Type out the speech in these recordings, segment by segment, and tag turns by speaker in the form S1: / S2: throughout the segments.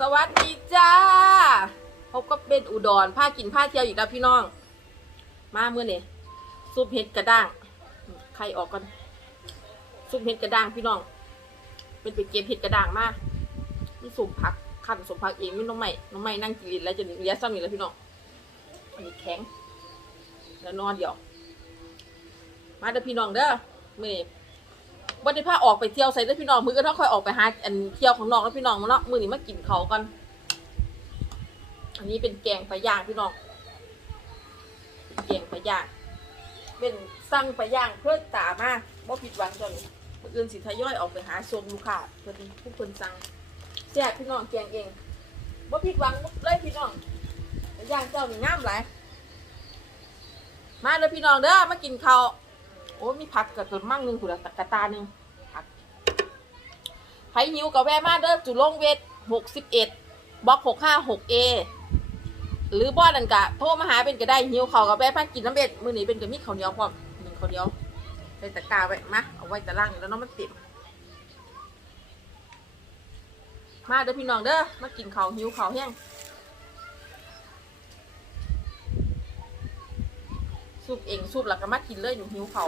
S1: สวัสดีจ้าพบกับเป็นอุดรผ้ากินผ้าเที่ยวอีกแล้วพี่น้อง มาเมื่อนี่ซุปเห็ดกระด้างใครออกกันซุปเห็ดกระด้างพี่น้อง เป็นไปเก็บเห็ดกระด้างมานี่สมผักขันสมผักเองไม่น้องใหม่น้องใหม่นั่งกินแล้วจะเลี้ยซ้ำอีกแล้วพี่น้องอันนี้แข็งแล้วนอนเดี๋ยว มาเด้อพี่น้องเด้อเมื่อนี้ วันนี้พาออกไปเที่ยวใส่เด้พี่น้องมือก็ต้องคอยออกไปหาอันเที่ยวของน้อกแล้วพี่น้องมาเนาะมือนี้มากินเขากัน อันนี้เป็นแกงปลาย่างพี่น้องแกงปลาย่าง เป็นสั่งปลาย่างเพื่อตามาบ่ผิดหวังจนมืออื่นสิทยอยออกไปหาชมลูกค้าเพื่อนผู้คนสั่งแซ่บพี่น้องแกงเองบ่ผิดหวังเลยพี่น้องปลาย่างเจ้านี่งามหลายมาเลยพี่น้องเด้อมากินเขา โอ้มีผักกับตัวมั่งหนึ่งคุณตะกะตาหนึ่งผักใครหิวกับแวะมาเด้อจุลงเวทหกสิบเอ็ดบล็อกหกห้าหกเอหรือบ้านนั่นกะโทรมาหาเป็นก็ได้หิวข้าวกับแวะมากินน้ำเบ็ดมือนี้เป็นกับมีข้าวเหนียวพร้อมหนึ่งข้าวเหนียวใส่ตะกร้าไว้มาเอาไว้ตะล่างแล้วน้องมันต็มมาเด้อพี่น้องเด้อมากินข้าวหิวข้าวแห้ง ซูปเองซูปหลักก็มากินเลยอยู่หิวเขา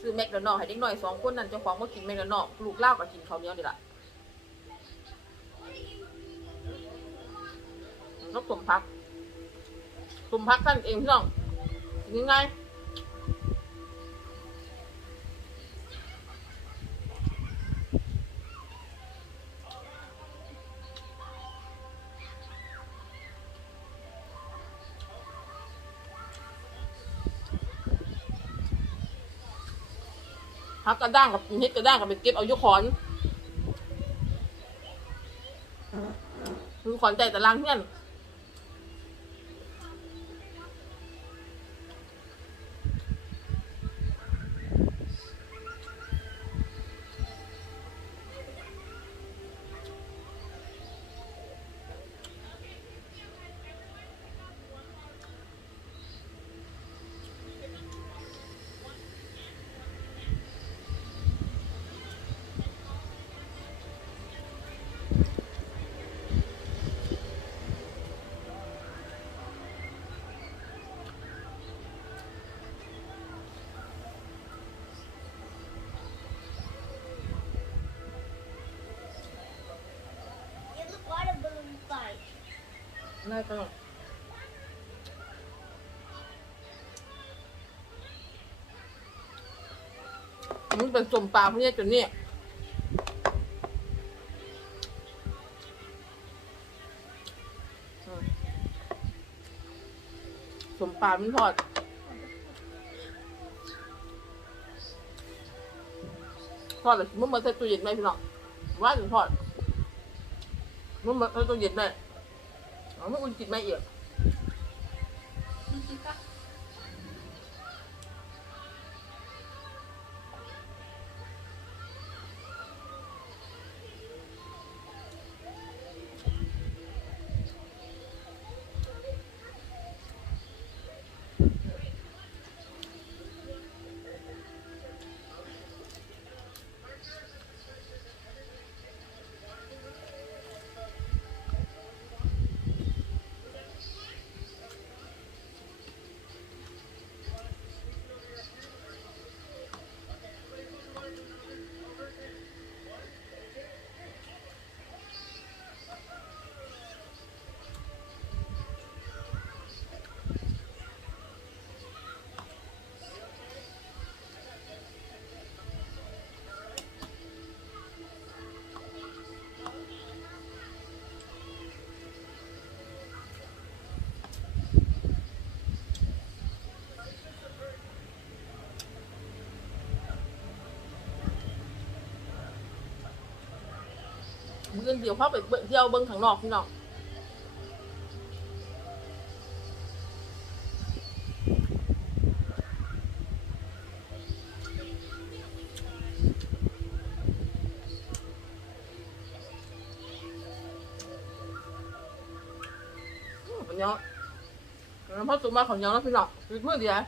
S1: ซื้อแมกโดนัลให้เด็กหน่อยสองคนนั่นเจ้าของมากินแมกโดนัลลูกเล่าวก็กินข้าวเหนียวนี่แหละแล้วสมพักตุ่มพักท่านเองพี่น้องยังไง พักกระด้างกับเฮ็ดกระด้างกับไปเก็บเอาอยุคอนอยุคอนใจแต่ลางเพื่อน น่าจะมันเป็นสมปลาพวกนี้จนเนี่ยสมปลามันทอดทอดเลยมึงมาใส่ตู้เย็นไหมพี่น้องว่าถึงทอดมึงมาใส่ตู้เย็นไหม อ๋อมึงอุ่นกินไหมเอีกมื อเดียวเข้าไปเบิ่งเที่ยวเบิ้งข้างนอกพี่น้องเนียวแล้วพอสุกมาข้าวเนียแล้วพี่น้องคือมือเดียว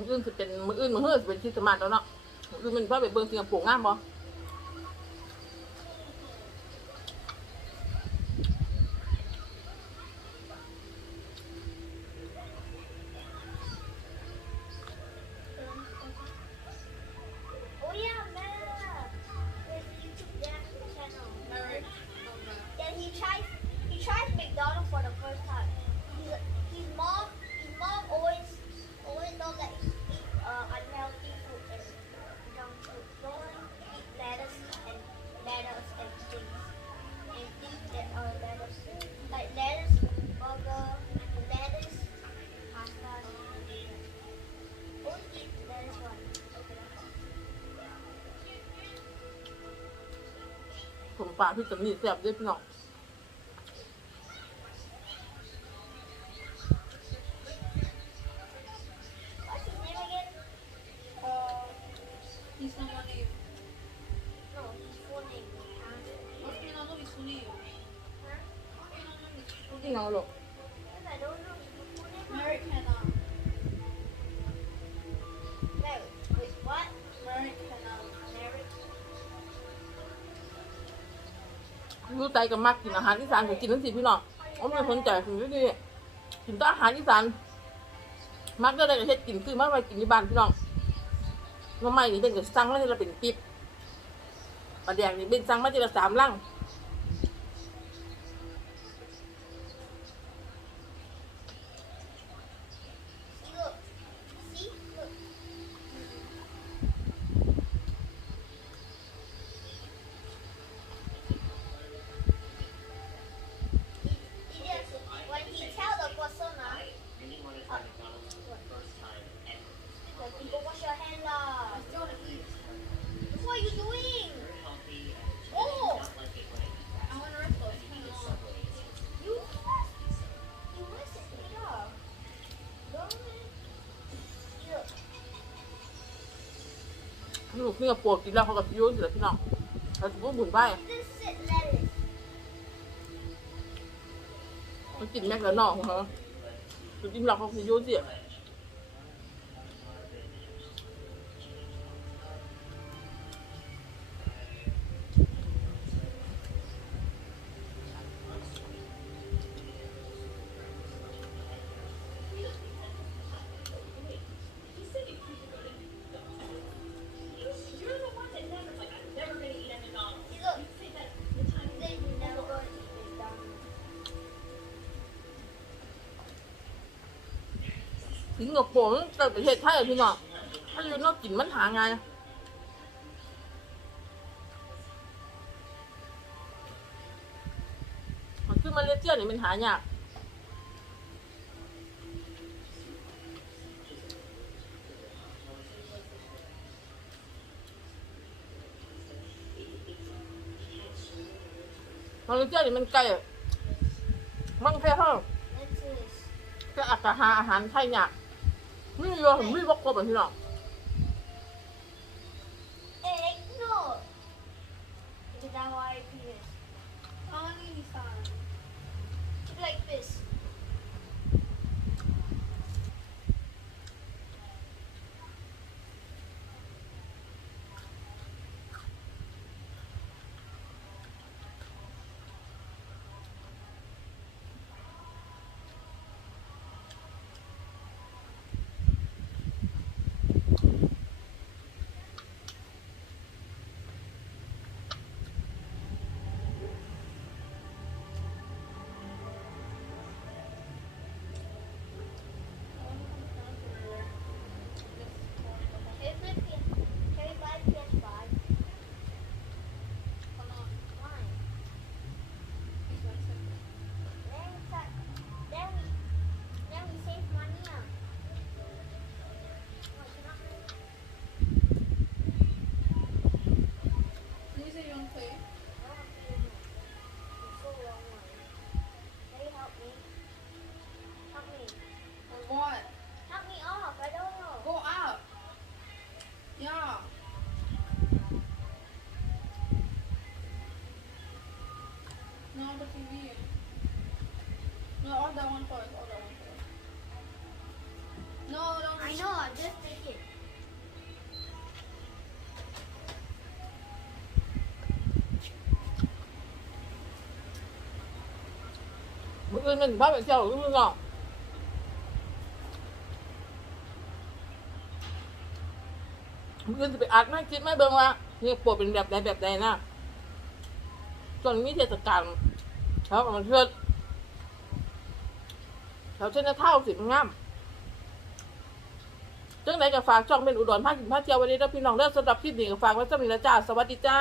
S2: มืออื่นสิเป็นมืออื่นมือเฮือสิเป็นคริสต์มาสแล้วเนาะมืออื่นมันพ่อไปเบิ่งสิงคโปร์งามบ่ ปลาพี่จำนี่แซ่บเด้วยพี่น้อง รู้ใจกับมักกินอาหารอีสานผมกินทั้งสี่พี่น้องผมไม่สนใจถึงที่นี่กินแต่อาหารอีสานมักได้ได้ก็เฮ็ดกินคือมากไปกินที่บ้านพี่น้องน้องใหม่นี่เป็นกับสั่งมาทีละเป็นปิ๊บปลาแดงนี่เป็นสั่งมาทีละสามลัง ลูกนี่ก็ปวดกินแล้วเขาก็ยุ่งสิละพี่น้องแต่ถือว่าบุญไปมันกินแม็กแล้วนอกของเขาคือกินเราเขาคือยุ่งสิ
S3: See,
S2: สิงคโปร์มันเกิดประเทศไทยอะพี่น้องถ้าอยู่นอกกินมันหาไงมันคือมาเลเซียนี่มันหายากมาเลเซียนี่มันไกลอะมันแค่เท่าก็อาจจะหาอาหารไทยเนี่ย ไม่มีว่าผมไม่บอกครบอะพี่น้อง
S3: Egg? No. Is that why I pee this?
S4: I want to eat salad.
S3: Keep it like this.
S1: all that one first, all that one first. No, don't. I know, just take it. bữa nay mình bắt phải treo đúng không nào bữa nay thì phải ăn mấy chiếc mấy bơm ra nhưng bộ bình đẹp đẹp đẹp này nè ส่วนมิเทศกาลครับมันเพื่อน แถวเช่นเท่าสิบงามจังไหนก็ฝากช่องเป็นอุดรภาคกินภาคเที่ยววันนี้แล้วพี่น้องเด้อสำหรับคลิปนี้ก็ฝากไว้สำหรับนี้แล้วจ้า สวัสดีจ้า